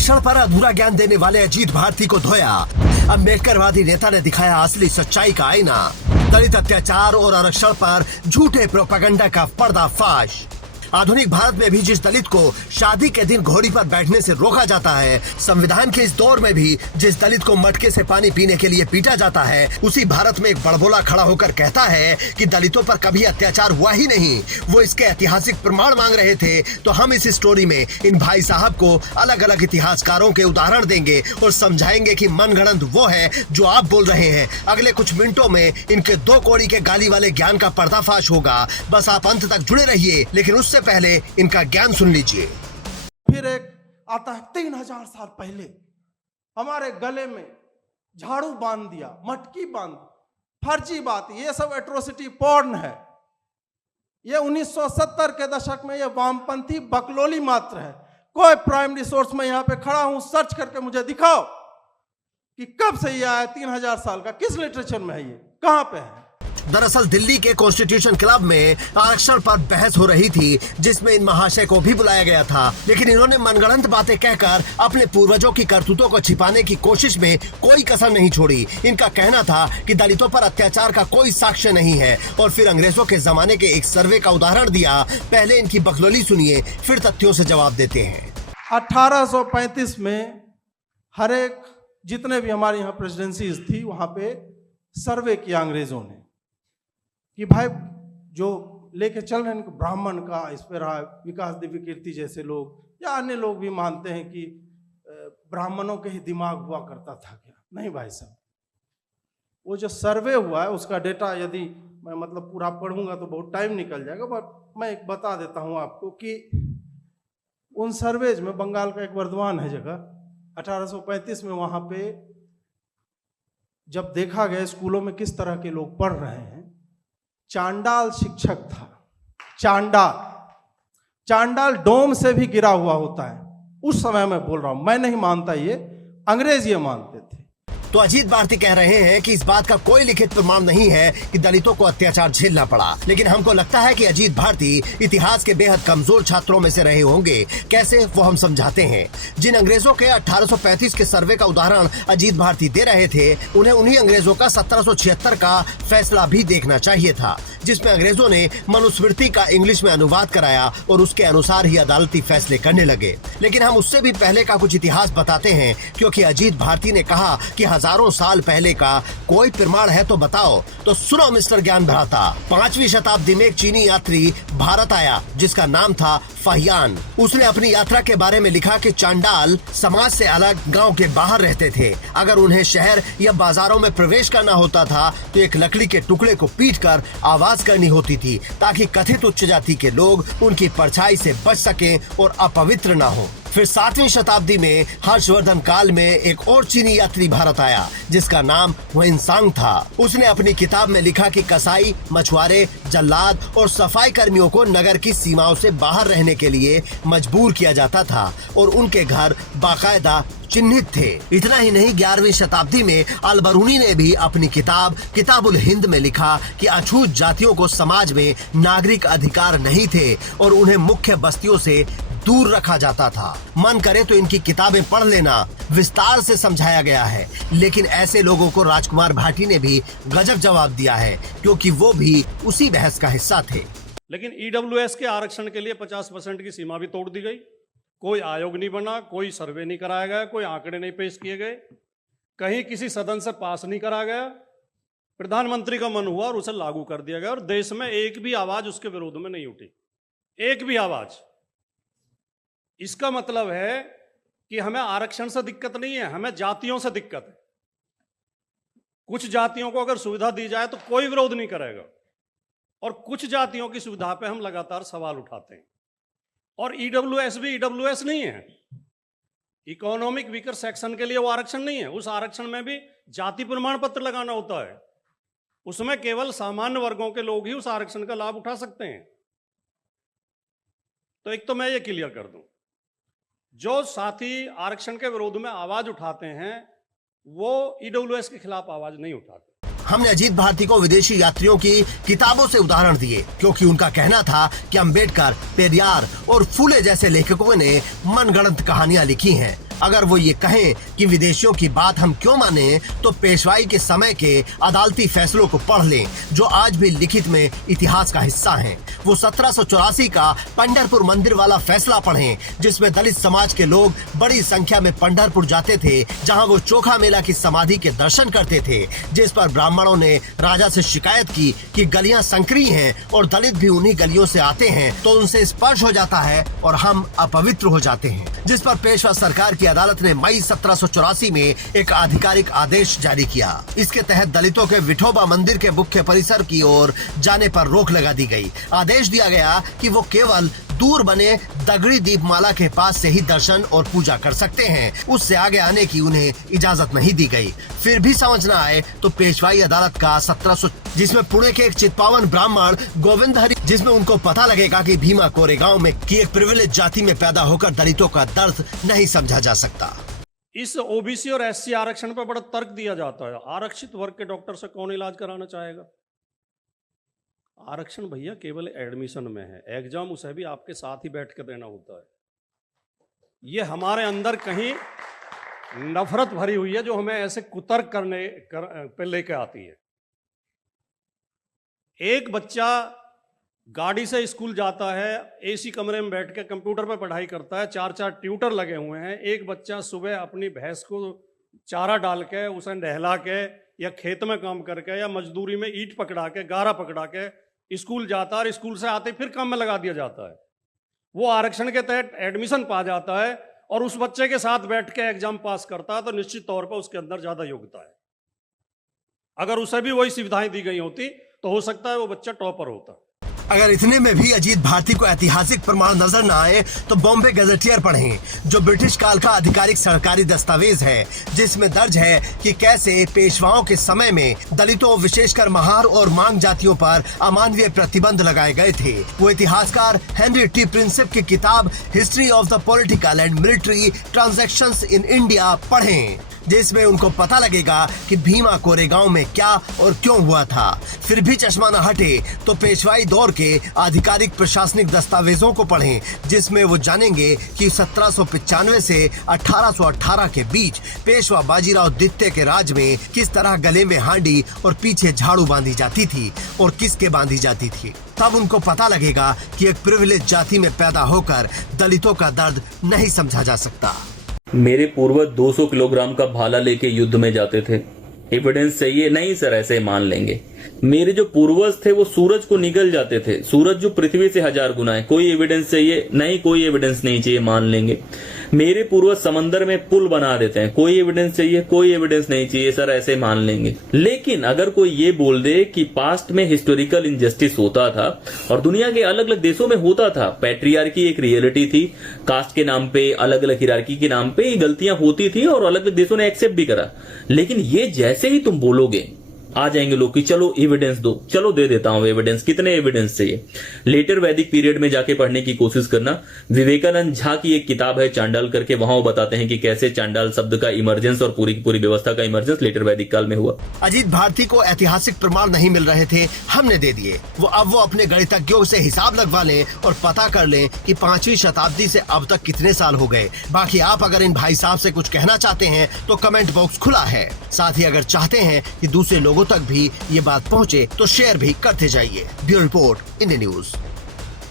आरक्षण पर अधूरा ज्ञान देने वाले अजीत भारती को धोया। अम्बेडकरवादी नेता ने दिखाया असली सच्चाई का आईना। दलित अत्याचार और आरक्षण पर झूठे प्रोपेगेंडा का पर्दाफाश। आधुनिक भारत में भी जिस दलित को शादी के दिन घोड़ी पर बैठने से रोका जाता है, संविधान के इस दौर में भी जिस दलित को मटके से पानी पीने के लिए पीटा जाता है, उसी भारत में एक बड़बोला खड़ा होकर कहता है कि दलितों पर कभी अत्याचार हुआ ही नहीं। वो इसके ऐतिहासिक प्रमाण मांग रहे थे। तो हम इस स्टोरी में इन भाई साहब को अलग अलग इतिहासकारों के उदाहरण देंगे और समझाएंगे कि मनगढ़ंत वो है जो आप बोल रहे हैं। अगले कुछ मिनटों में इनके 2 कौड़ी के गाली वाले ज्ञान का पर्दाफाश होगा। बस आप अंत तक जुड़े रहिए, लेकिन उससे पहले इनका ज्ञान सुन लीजिए। फिर एक आता है 3000 साल पहले हमारे गले में झाड़ू बांध दिया, मटकी बांध, फर्जी बात। ये सब एट्रोसिटी पॉर्न है। ये 1970 के दशक में ये वामपंथी बकलोली मात्र है। कोई प्राइमरी सोर्स में यहां पे खड़ा हूं, सर्च करके मुझे दिखाओ कि कब से ये आया। 3000 साल का किस लिटरेचर में है, ये कहां पे है? दरअसल दिल्ली के कॉन्स्टिट्यूशन क्लब में आरक्षण पर बहस हो रही थी, जिसमें इन महाशय को भी बुलाया गया था। लेकिन इन्होंने मनगढ़ंत बातें कहकर अपने पूर्वजों की करतूतों को छिपाने की कोशिश में कोई कसर नहीं छोड़ी। इनका कहना था कि दलितों पर अत्याचार का कोई साक्ष्य नहीं है और फिर अंग्रेजों के जमाने के एक सर्वे का उदाहरण दिया। पहले इनकी बकलोली सुनिए, फिर तथ्यों से जवाब देते हैं। 1835 में हर एक जितने भी हमारे यहाँ प्रेसिडेंसीज थी, वहां पे सर्वे किया अंग्रेजों ने कि भाई जो लेके चल रहे हैं ब्राह्मण का इस पर रहा। विकास दिव्य कीर्ति जैसे लोग या अन्य लोग भी मानते हैं कि ब्राह्मणों के ही दिमाग हुआ करता था। क्या नहीं भाई साहब, वो जो सर्वे हुआ है उसका डेटा यदि मैं मतलब पूरा पढ़ूंगा तो बहुत टाइम निकल जाएगा, बट मैं एक बता देता हूं आपको कि उन सर्वेज में बंगाल का एक वर्धमान है जगह, 1835 में वहां पे जब देखा गया स्कूलों में किस तरह के लोग पढ़ रहे हैं, चांडाल शिक्षक था। चांडाल डोम से भी गिरा हुआ होता है। उस समय मैं बोल रहा हूं, मैं नहीं मानता, ये अंग्रेज ये मानते थे। तो अजीत भारती कह रहे हैं कि इस बात का कोई लिखित प्रमाण नहीं है कि दलितों को अत्याचार झेलना पड़ा। लेकिन हमको लगता है कि अजीत भारती इतिहास के बेहद कमजोर छात्रों में से रहे होंगे। कैसे, वो हम समझाते हैं। जिन अंग्रेजों के 1835 के सर्वे का उदाहरण अजीत भारती दे रहे थे, उन्हें उन्हीं अंग्रेजों का 1776 का फैसला भी देखना चाहिए था, जिसमें अंग्रेजों ने मनुस्मृति का इंग्लिश में अनुवाद कराया और उसके अनुसार ही अदालती फैसले करने लगे। लेकिन हम उससे भी पहले का कुछ इतिहास बताते हैं, क्योंकि अजीत भारती ने कहा कि हजारों साल पहले का कोई प्रमाण है तो बताओ। तो सुनो मिस्टर ज्ञान भ्राता, 5वीं शताब्दी में एक चीनी यात्री भारत आया जिसका नाम था फहियान। उसने अपनी यात्रा के बारे में लिखा कि चांडाल समाज से अलग गांव के बाहर रहते थे। अगर उन्हें शहर या बाजारों में प्रवेश करना होता था तो एक लकड़ी के टुकड़े को पीटकर आवाज करनी होती थी, ताकि कथित उच्च जाति के लोग उनकी परछाई से बच सकें और अपवित्र न हो। फिर 7वीं शताब्दी में हर्षवर्धन काल में एक और चीनी यात्री भारत आया जिसका नाम हुएनसांग था। उसने अपनी किताब में लिखा कि कसाई, मछुआरे, जल्लाद और सफाई कर्मियों को नगर की सीमाओं से बाहर रहने के लिए मजबूर किया जाता था और उनके घर बाकायदा चिन्हित थे। इतना ही नहीं, 11वीं शताब्दी में अलबरूनी ने भी अपनी किताब किताबुल हिंद में लिखा कि अछूत जातियों को समाज में नागरिक अधिकार नहीं थे और उन्हें मुख्य बस्तियों से दूर रखा जाता था। मन करे तो इनकी किताबें पढ़ लेना, विस्तार से समझाया गया है। लेकिन ऐसे लोगों को राजकुमार भाटी ने भी गजब जवाब दिया है, क्योंकि वो भी उसी बहस का हिस्सा थे। लेकिन ईडब्ल्यूएस के आरक्षण के लिए 50% की सीमा भी तोड़ दी गई। कोई आयोग नहीं बना, कोई सर्वे नहीं कराया गया, कोई आंकड़े नहीं पेश किए गए, कहीं किसी सदन से पास नहीं करा गया। प्रधानमंत्री का मन हुआ और उसे लागू कर दिया गया और देश में एक भी आवाज उसके विरोध में नहीं उठी, एक भी आवाज। इसका मतलब है कि हमें आरक्षण से दिक्कत नहीं है, हमें जातियों से दिक्कत है। कुछ जातियों को अगर सुविधा दी जाए तो कोई विरोध नहीं करेगा और कुछ जातियों की सुविधा पे हम लगातार सवाल उठाते हैं। और ईडब्ल्यूएस भी ईडब्ल्यूएस नहीं है, इकोनॉमिक वीकर सेक्शन के लिए वो आरक्षण नहीं है। उस आरक्षण में भी जाति प्रमाण पत्र लगाना होता है, उसमें केवल सामान्य वर्गों के लोग ही उस आरक्षण का लाभ उठा सकते हैं। तो एक तो मैं ये क्लियर कर दूं, जो साथी आरक्षण के विरोध में आवाज उठाते हैं वो ईडब्ल्यूएस के खिलाफ आवाज नहीं उठाते। हमने अजीत भारती को विदेशी यात्रियों की किताबों से उदाहरण दिए, क्योंकि उनका कहना था कि अम्बेडकर, पेरियार और फूले जैसे लेखकों ने मनगढ़ंत कहानियां लिखी हैं। अगर वो ये कहें कि विदेशियों की बात हम क्यों माने, तो पेशवाई के समय के अदालती फैसलों को पढ़ लें जो आज भी लिखित में इतिहास का हिस्सा हैं। वो 1784 का पंढरपुर मंदिर वाला फैसला पढ़ें, जिसमें दलित समाज के लोग बड़ी संख्या में पंढरपुर जाते थे, जहां वो चोखा मेला की समाधि के दर्शन करते थे, जिस पर ब्राह्मणों ने राजा से शिकायत की कि गलियां संकरी हैं और दलित भी उन्हीं गलियों से आते हैं, तो उनसे स्पर्श हो जाता है और हम अपवित्र हो जाते हैं। जिस पर पेशवा सरकार की अदालत ने मई 1784 में एक आधिकारिक आदेश जारी किया। इसके तहत दलितों के विठोबा मंदिर के मुख्य परिसर की ओर जाने पर रोक लगा दी गई। आदेश दिया गया कि वो केवल दूर बने दगड़ी दीपमाला के पास से ही दर्शन और पूजा कर सकते हैं, उससे आगे आने की उन्हें इजाजत नहीं दी गई। फिर भी समझ न आए तो पेशवाई अदालत का 1700 जिसमें पुणे के एक चितपावन ब्राह्मण गोविंद हरि, जिसमें उनको पता लगेगा कि भीमा कोरेगांव में की एक प्रिविलेज जाति में पैदा होकर दलितों का दर्द नहीं समझा जा सकता। इस ओबीसी और एससी आरक्षण पर बड़ा तर्क दिया जाता है। आरक्षित वर्ग के डॉक्टर से कौन इलाज कराना चाहेगा? आरक्षण भैया केवल एडमिशन में है, एग्जाम उसे भी आपके साथ ही बैठ कर देना होता है। ये हमारे अंदर कहीं नफरत भरी हुई है जो हमें ऐसे कुतर्क पे लेके आती है। एक बच्चा गाड़ी से स्कूल जाता है, एसी कमरे में बैठ के कंप्यूटर पे पढ़ाई करता है, 4 ट्यूटर लगे हुए हैं। एक बच्चा सुबह अपनी भैंस को चारा डाल के, उसे नहला के, या खेत में काम करके, या मजदूरी में ईंट पकड़ा के, गारा पकड़ा के स्कूल जाता है और स्कूल से आते फिर काम में लगा दिया जाता है। वो आरक्षण के तहत एडमिशन पा जाता है और उस बच्चे के साथ बैठ के एग्जाम पास करता है, तो निश्चित तौर पर उसके अंदर ज्यादा योग्यता है। अगर उसे भी वही सुविधाएं दी गई होती तो हो सकता है वो बच्चा टॉपर होता। अगर इतने में भी अजीत भारती को ऐतिहासिक प्रमाण नजर न आए तो बॉम्बे गैजेटियर पढ़ें, जो ब्रिटिश काल का आधिकारिक सरकारी दस्तावेज है, जिसमें दर्ज है कि कैसे पेशवाओं के समय में दलितों, विशेषकर महार और मांग जातियों पर अमानवीय प्रतिबंध लगाए गए थे। वो इतिहासकार हेनरी टी प्रिंसिप की किताब history of the political and military transactions in India पढ़ें, जिसमें उनको पता लगेगा कि भीमा कोरेगांव में क्या और क्यों हुआ था। फिर भी चश्मा न हटे तो पेशवाई दौर के आधिकारिक प्रशासनिक दस्तावेजों को पढ़ें, जिसमें वो जानेंगे कि 1795 से 1818 के बीच पेशवा बाजीराव द्वितीय के राज में किस तरह गले में हांडी और पीछे झाड़ू बांधी जाती थी और किसके बांधी जाती थी। तब उनको पता लगेगा कि एक प्रिविलेज जाति में पैदा होकर दलितों का दर्द नहीं समझा जा सकता। मेरे पूर्वज 200 किलोग्राम का भाला लेके युद्ध में जाते थे। एविडेंस चाहिए? नहीं सर, ऐसे मान लेंगे। मेरे जो पूर्वज थे वो सूरज को निगल जाते थे, सूरज जो पृथ्वी से 1000 गुना है। कोई एविडेंस चाहिए? नहीं, कोई एविडेंस नहीं चाहिए, मान लेंगे। मेरे पूर्वज समंदर में पुल बना देते हैं, कोई एविडेंस चाहिए? कोई एविडेंस नहीं चाहिए सर, ऐसे मान लेंगे। लेकिन अगर कोई ये बोल दे कि पास्ट में हिस्टोरिकल इनजस्टिस होता था और दुनिया के अलग अलग देशों में होता था, पैट्रियार्की एक रियलिटी थी, कास्ट के नाम पे, अलग अलग हिरार्की के नाम पे गलतियां होती थी और अलग अलग देशों ने एक्सेप्ट भी करा। लेकिन ये जैसे ही तुम बोलोगे, आ जाएंगे लोग कि चलो एविडेंस दो, चलो दे देता हूं एविडेंस। कितने एविडेंस चाहिए? लेटर वैदिक पीरियड में जाके पढ़ने की कोशिश करना। विवेकानंद झा की एक किताब है चांडाल करके, वहां वो बताते हैं कि कैसे चांडाल शब्द का इमरजेंस और पूरी की पूरी व्यवस्था का इमरजेंस लेटर वैदिक काल में हुआ। अजीत भारती को ऐतिहासिक प्रमाण नहीं मिल रहे थे, हमने दे दिए। वो अपने गणितज्ञों से हिसाब लगवा लें और पता कर लें कि 5वीं शताब्दी से अब तक कितने साल हो गए। बाकी आप अगर इन भाई साहब से कुछ कहना चाहते हैं तो कमेंट बॉक्स खुला है। साथ ही अगर चाहते हैं कि दूसरे लोगों तक भी ये बात पहुंचे तो शेयर भी करते जाइए। Bureau report, India news.